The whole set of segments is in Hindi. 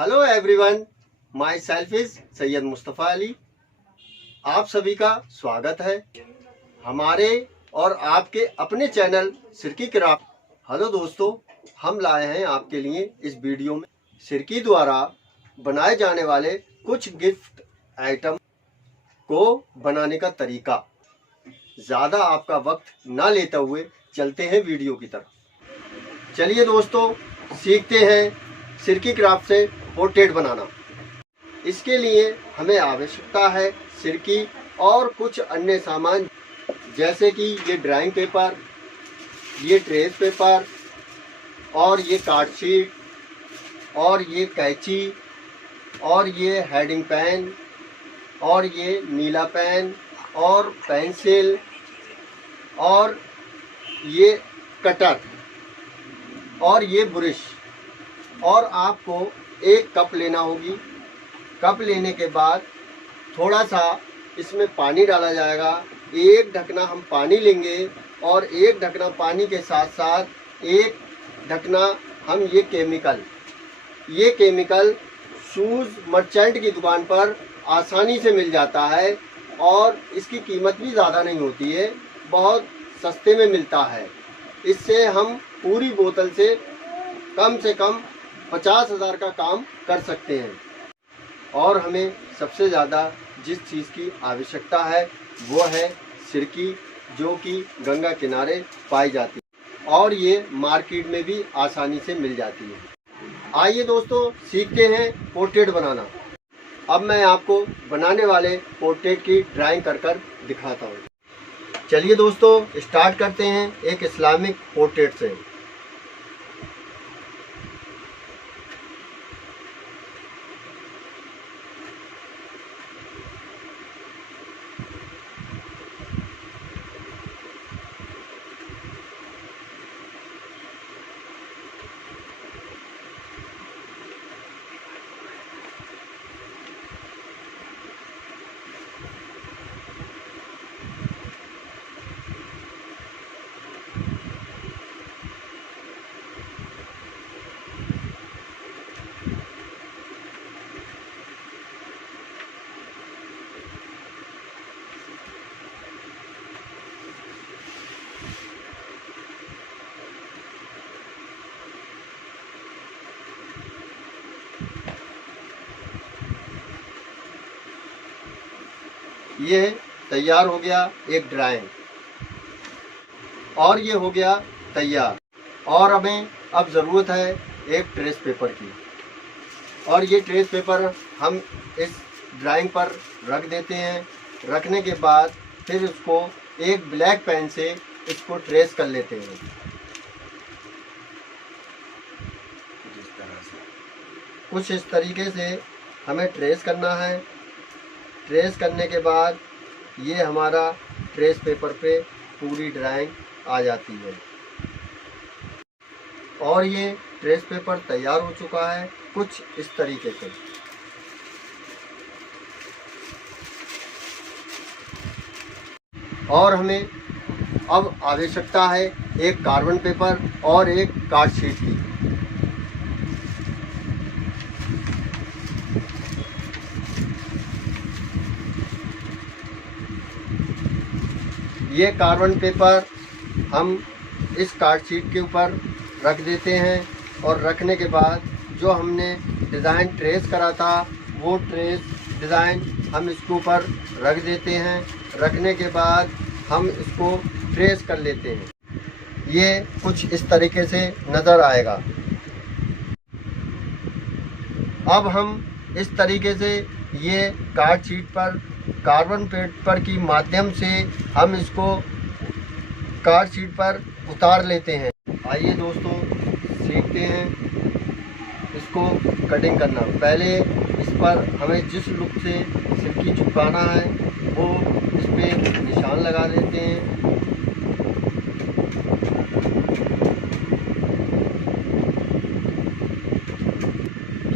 Hello everyone, my self is Syed Mustafa Ali. आप सभी का स्वागत है हमारे और आपके अपने चैनल सिरकी क्राफ्ट। हेलो दोस्तों, हम लाए हैं आपके लिए इस वीडियो में सिरकी द्वारा बनाए जाने वाले कुछ गिफ्ट आइटम को बनाने का तरीका। ज़्यादा आपका वक्त ना लेते हुए चलते हैं वीडियो की तरफ। चलिए दोस्तों, सीखते हैं सिरकी क्राफ्ट से पोर्ट्रेट बनाना। इसके लिए हमें आवश्यकता है सिरकी और कुछ अन्य सामान, जैसे कि ये ड्राइंग पेपर, ये ट्रेस पेपर और ये कार्ड शीट और ये कैंची और ये हेडिंग पेन और ये नीला पेन और पेंसिल और ये कटर और ये ब्रश। और आपको एक कप लेना होगी। कप लेने के बाद थोड़ा सा इसमें पानी डाला जाएगा। एक ढकना हम पानी लेंगे और एक ढकना पानी के साथ साथ एक ढकना हम ये केमिकल शूज़ मर्चेंट की दुकान पर आसानी से मिल जाता है और इसकी कीमत भी ज़्यादा नहीं होती है, बहुत सस्ते में मिलता है। इससे हम पूरी बोतल से कम 50,000 का काम कर सकते हैं। और हमें सबसे ज़्यादा जिस चीज़ की आवश्यकता है वो है सिरकी, जो कि गंगा किनारे पाई जाती है और ये मार्केट में भी आसानी से मिल जाती है। आइए दोस्तों, सीखते हैं पोर्ट्रेट बनाना। अब मैं आपको बनाने वाले पोर्ट्रेट की ड्राइंग कर दिखाता हूँ। चलिए दोस्तों, स्टार्ट करते हैं एक इस्लामिक पोर्ट्रेट से। ये तैयार हो गया एक ड्राइंग और ये हो गया तैयार। और हमें अब ज़रूरत है एक ट्रेस पेपर की। और ये ट्रेस पेपर हम इस ड्राइंग पर रख देते हैं। रखने के बाद फिर इसको एक ब्लैक पेन से इसको ट्रेस कर लेते हैं। कुछ इस तरीके से हमें ट्रेस करना है। ट्रेस करने के बाद ये हमारा ट्रेस पेपर पे पूरी ड्राइंग आ जाती है और ये ट्रेस पेपर तैयार हो चुका है कुछ इस तरीके से। और हमें अब आवश्यकता है एक कार्बन पेपर और एक कार्ड शीट की। ये कार्बन पेपर हम इस कार्ड शीट के ऊपर रख देते हैं और रखने के बाद जो हमने डिज़ाइन ट्रेस करा था वो ट्रेस डिज़ाइन हम इसके ऊपर रख देते हैं। रखने के बाद हम इसको ट्रेस कर लेते हैं। ये कुछ इस तरीके से नज़र आएगा। अब हम इस तरीके से ये कार्ड शीट पर कार्बन पेपर की माध्यम से हम इसको कार्ड शीट पर उतार लेते हैं। आइए दोस्तों, सीखते हैं इसको कटिंग करना। पहले इस पर हमें जिस लुक से सिरकी चिपकाना है वो इस पर निशान लगा देते हैं।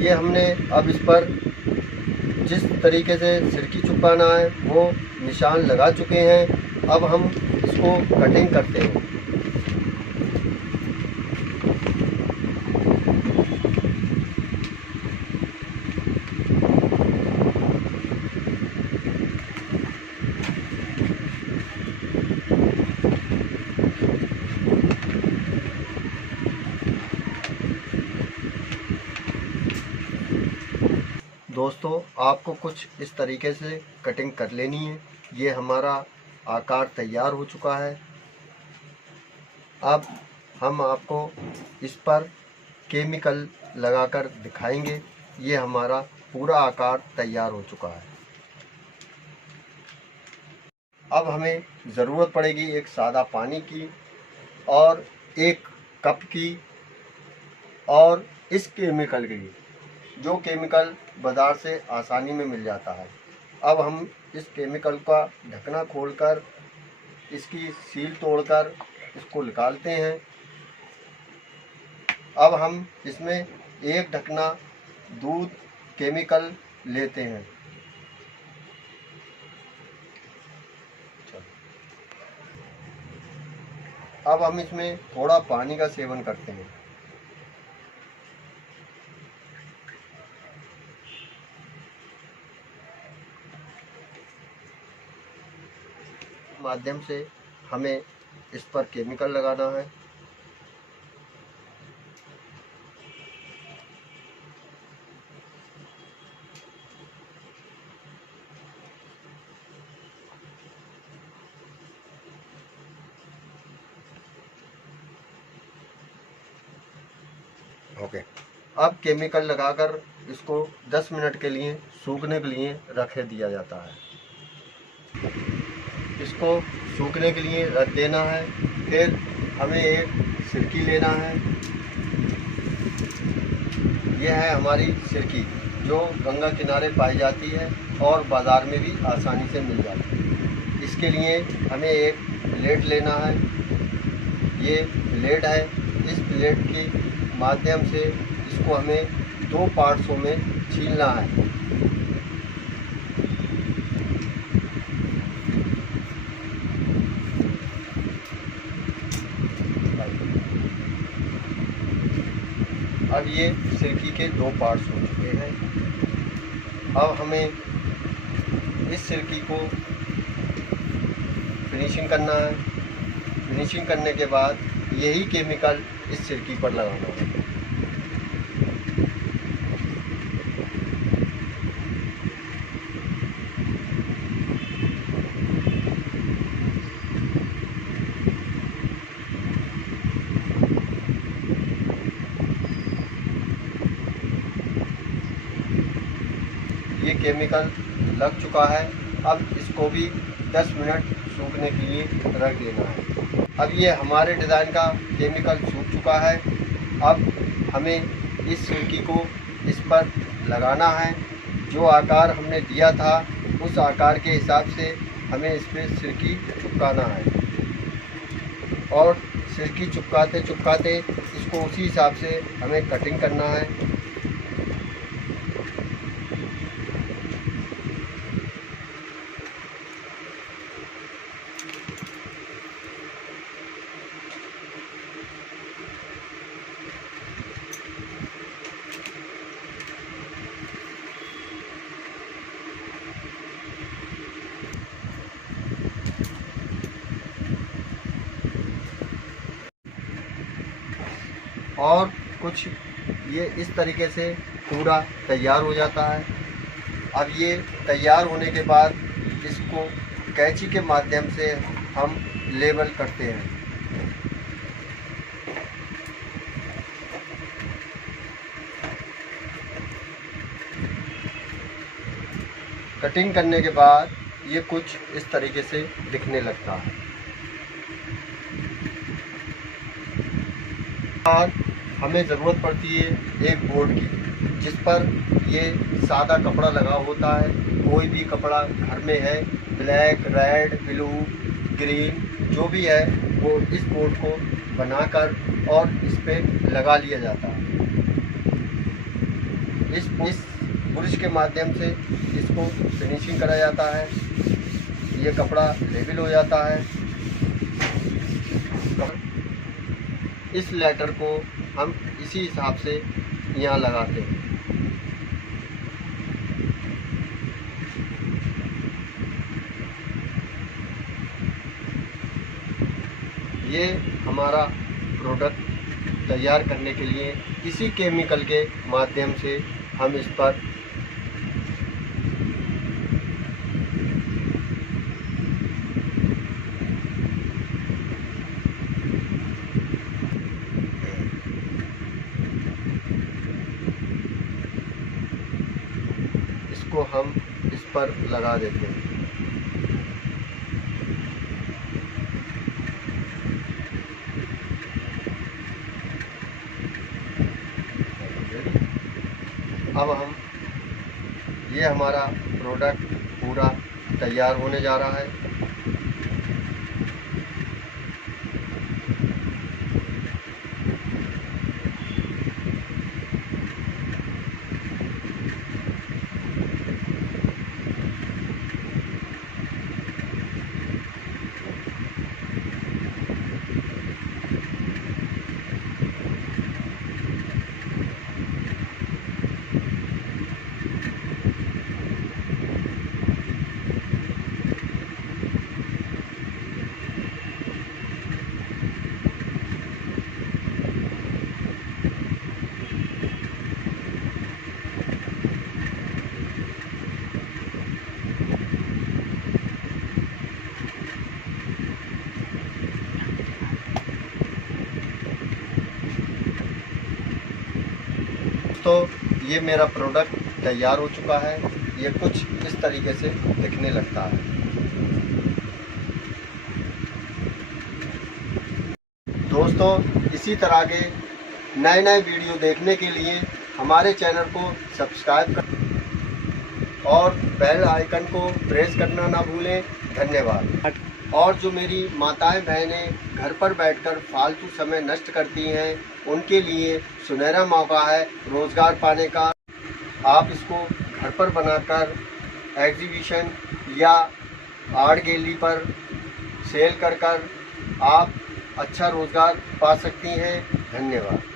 ये हमने अब इस पर जिस तरीके से सिरकी चिपकाना है वो निशान लगा चुके हैं। अब हम इसको कटिंग करते हैं। दोस्तों आपको कुछ इस तरीके से कटिंग कर लेनी है। ये हमारा आकार तैयार हो चुका है। अब हम आपको इस पर केमिकल लगाकर दिखाएंगे। ये हमारा पूरा आकार तैयार हो चुका है। अब हमें ज़रूरत पड़ेगी एक सादा पानी की और एक कप की, और इस केमिकल की, जो केमिकल बाज़ार से आसानी में मिल जाता है। अब हम इस केमिकल का ढकना खोलकर इसकी सील तोड़कर इसको निकालते हैं। अब हम इसमें एक ढकना दूध केमिकल लेते हैं। अब हम इसमें थोड़ा पानी का सेवन करते हैं। माध्यम से हमें इस पर केमिकल लगाना है। ओके, अब केमिकल लगाकर इसको 10 मिनट के लिए सूखने के लिए रख दिया जाता है। इसको सूखने के लिए रख देना है। फिर हमें एक सिरकी लेना है। यह है हमारी सिरकी, जो गंगा किनारे पाई जाती है और बाज़ार में भी आसानी से मिल जाती है। इसके लिए हमें एक प्लेट लेना है। ये प्लेट है। इस प्लेट के माध्यम से इसको हमें 2 पार्ट्सों में छीलना है। अब ये सिरकी के 2 पार्ट्स हो चुके हैं। अब हमें इस सिरकी को फिनिशिंग करना है। फिनिशिंग करने के बाद यही केमिकल इस सिरकी पर लगाना है। ये केमिकल लग चुका है। अब इसको भी 10 मिनट सूखने के लिए रख देना है। अब ये हमारे डिज़ाइन का केमिकल सूख चुका है। अब हमें इस सिरकी को इस पर लगाना है। जो आकार हमने दिया था उस आकार के हिसाब से हमें इस पर सिरकी चिपकाना है, और सिरकी चिपकाते चिपकाते इसको उसी हिसाब से हमें कटिंग करना है। और कुछ ये इस तरीके से पूरा तैयार हो जाता है। अब ये तैयार होने के बाद इसको कैंची के माध्यम से हम लेबल करते हैं। कटिंग करने के बाद ये कुछ इस तरीके से दिखने लगता है। आज हमें ज़रूरत पड़ती है एक बोर्ड की, जिस पर ये सादा कपड़ा लगा होता है। कोई भी कपड़ा घर में है, ब्लैक, रेड, ब्लू, ग्रीन, जो भी है वो इस बोर्ड को बनाकर और इस पे लगा लिया जाता है। इस ब्रश के माध्यम से इसको फिनिशिंग करा जाता है। ये कपड़ा लेबल हो जाता है। इस लेटर को हम इसी हिसाब से यहाँ लगाते हैं। ये हमारा प्रोडक्ट तैयार करने के लिए इसी केमिकल के माध्यम से हम इस पर इसको हम इस पर लगा देते हैं। अब हम ये हमारा प्रोडक्ट पूरा तैयार होने जा रहा है। तो ये मेरा प्रोडक्ट तैयार हो चुका है। ये कुछ इस तरीके से दिखने लगता है। दोस्तों, इसी तरह के नए नए वीडियो देखने के लिए हमारे चैनल को सब्सक्राइब कर और बेल आइकन को प्रेस करना ना भूलें। धन्यवाद। और जो मेरी माताएं बहनें घर पर बैठकर फालतू समय नष्ट करती हैं, उनके लिए सुनहरा मौका है रोज़गार पाने का। आप इसको घर पर बनाकर एग्जीबिशन या आर्ट गैलरी पर सेल कर आप अच्छा रोज़गार पा सकती हैं। धन्यवाद।